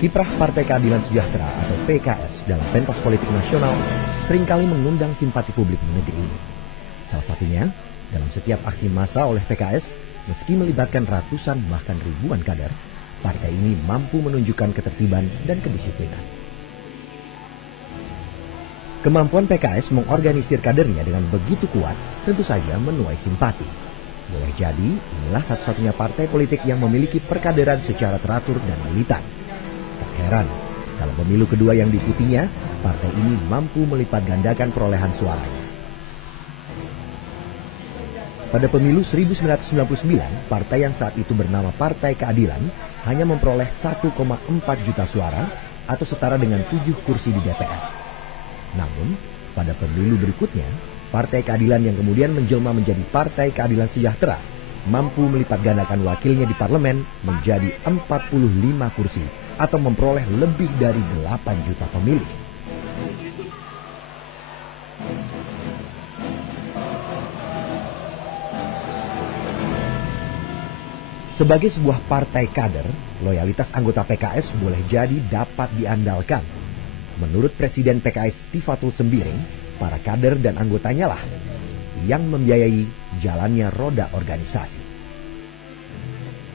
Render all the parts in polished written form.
Kiprah Partai Keadilan Sejahtera atau PKS dalam pentas politik nasional seringkali mengundang simpati publik di negeri ini. Salah satunya, dalam setiap aksi massa oleh PKS, meski melibatkan ratusan bahkan ribuan kader, partai ini mampu menunjukkan ketertiban dan kedisiplinan. Kemampuan PKS mengorganisir kadernya dengan begitu kuat tentu saja menuai simpati. Boleh jadi, inilah satu-satunya partai politik yang memiliki perkaderan secara teratur dan militan. Tak heran, kalau pemilu kedua yang diikutinya, partai ini mampu melipat gandakan perolehan suaranya. Pada pemilu 1999, partai yang saat itu bernama Partai Keadilan hanya memperoleh 1,4 juta suara atau setara dengan 7 kursi di DPR. Namun, pada pemilu berikutnya, Partai Keadilan yang kemudian menjelma menjadi Partai Keadilan Sejahtera mampu melipat gandakan wakilnya di parlemen menjadi 45 kursi atau memperoleh lebih dari 8 juta pemilih. Sebagai sebuah partai kader, loyalitas anggota PKS boleh jadi dapat diandalkan. Menurut Presiden PKS Tifatul Sembiring, para kader dan anggotanya lah yang membiayai jalannya roda organisasi.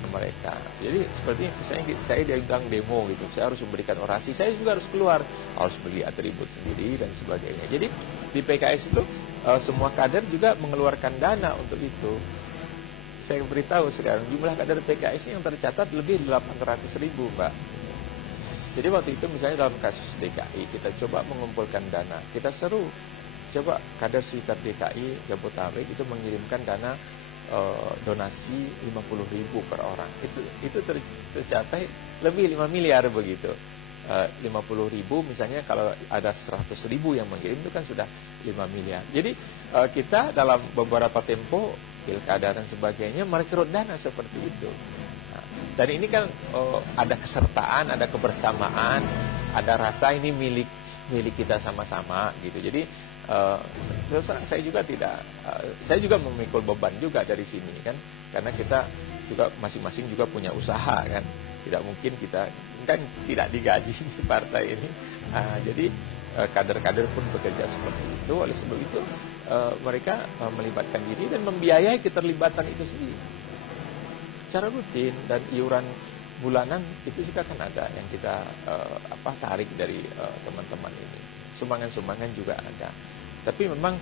Mereka, jadi seperti misalnya saya diundang demo gitu, saya harus memberikan orasi, saya juga harus keluar, harus beli atribut sendiri dan sebagainya. Jadi di PKS itu semua kader juga mengeluarkan dana untuk itu. Saya beritahu sekarang jumlah kader PKS yang tercatat lebih 800.000, Mbak. Jadi waktu itu misalnya dalam kasus DKI kita coba mengumpulkan dana, kita seru. Coba kader sekitar DKI Jabodetabek itu mengirimkan dana donasi 50.000 per orang. Itu tercapai lebih 5 miliar begitu. 50.000 misalnya kalau ada 100.000 yang mengirim itu kan sudah 5 miliar. Jadi kita dalam beberapa tempo pilkada dan sebagainya merekrut dana seperti itu. Nah, dan ini kan ada kesertaan, ada kebersamaan, ada rasa ini milik kita sama-sama gitu. Jadi saya juga saya juga memikul beban juga dari sini kan, karena kita juga masing-masing juga punya usaha kan, tidak mungkin kita kan tidak digaji di partai ini. Jadi kader-kader pun bekerja seperti itu. Oleh sebab itu mereka melibatkan diri dan membiayai keterlibatan itu sendiri secara rutin, dan iuran bulanan itu juga kan ada yang kita tarik dari teman-teman ini. Sumbangan-sumbangan juga ada. Tapi memang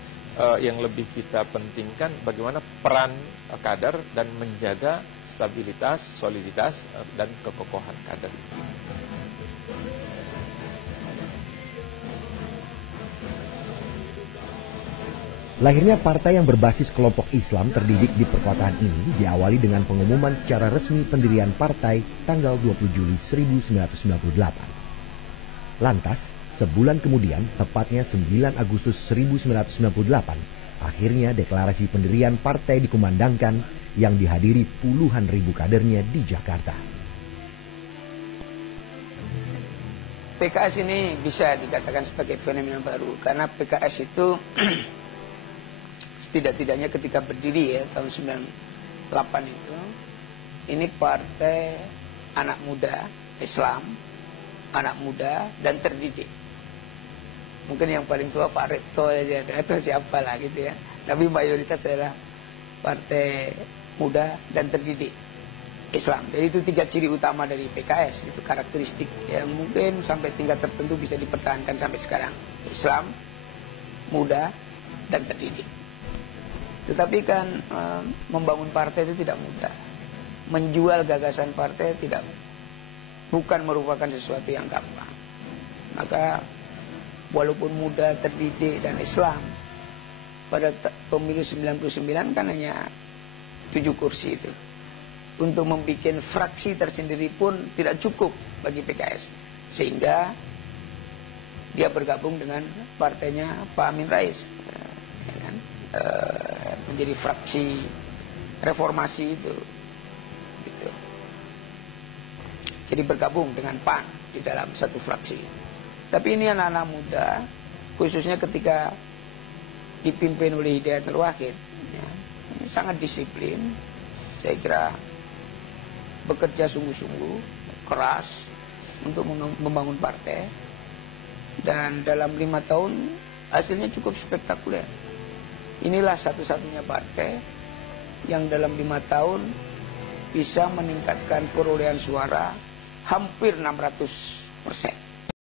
yang lebih kita pentingkan bagaimana peran kader dan menjaga stabilitas, soliditas, dan kekokohan kader. Lahirnya partai yang berbasis kelompok Islam terdidik di perkotaan ini diawali dengan pengumuman secara resmi pendirian partai tanggal 20 Juli 1998. Lantas, sebulan kemudian, tepatnya 9 Agustus 1998, akhirnya deklarasi pendirian partai dikumandangkan yang dihadiri puluhan ribu kadernya di Jakarta. PKS ini bisa dikatakan sebagai fenomena baru karena PKS itu setidak-tidaknya ketika berdiri ya tahun 98 itu, ini partai anak muda Islam, anak muda dan terdidik. Mungkin yang paling tua Pak Rekto aja atau siapa lah gitu ya. Tapi mayoritas adalah partai muda dan terdidik Islam. Jadi itu 3 ciri utama dari PKS. Itu karakteristik yang mungkin sampai tingkat tertentu bisa dipertahankan sampai sekarang. Islam, muda, dan terdidik. Tetapi kan membangun partai itu tidak mudah. Menjual gagasan partai bukan merupakan sesuatu yang gampang. Maka walaupun muda, terdidik, dan Islam, pada pemilu 99 kan hanya 7 kursi itu. Untuk membuat fraksi tersendiri pun tidak cukup bagi PKS. Sehingga dia bergabung dengan partainya Pak Amin Rais. Ya kan? Menjadi fraksi reformasi itu. Gitu. Jadi bergabung dengan PAN di dalam satu fraksi. Tapi ini anak-anak muda, khususnya ketika dipimpin oleh Hidayat Nur Wahid, ya, ini sangat disiplin. Saya kira bekerja sungguh-sungguh, keras, untuk membangun partai. Dan dalam 5 tahun hasilnya cukup spektakuler. Inilah satu-satunya partai yang dalam 5 tahun bisa meningkatkan perolehan suara hampir 600%.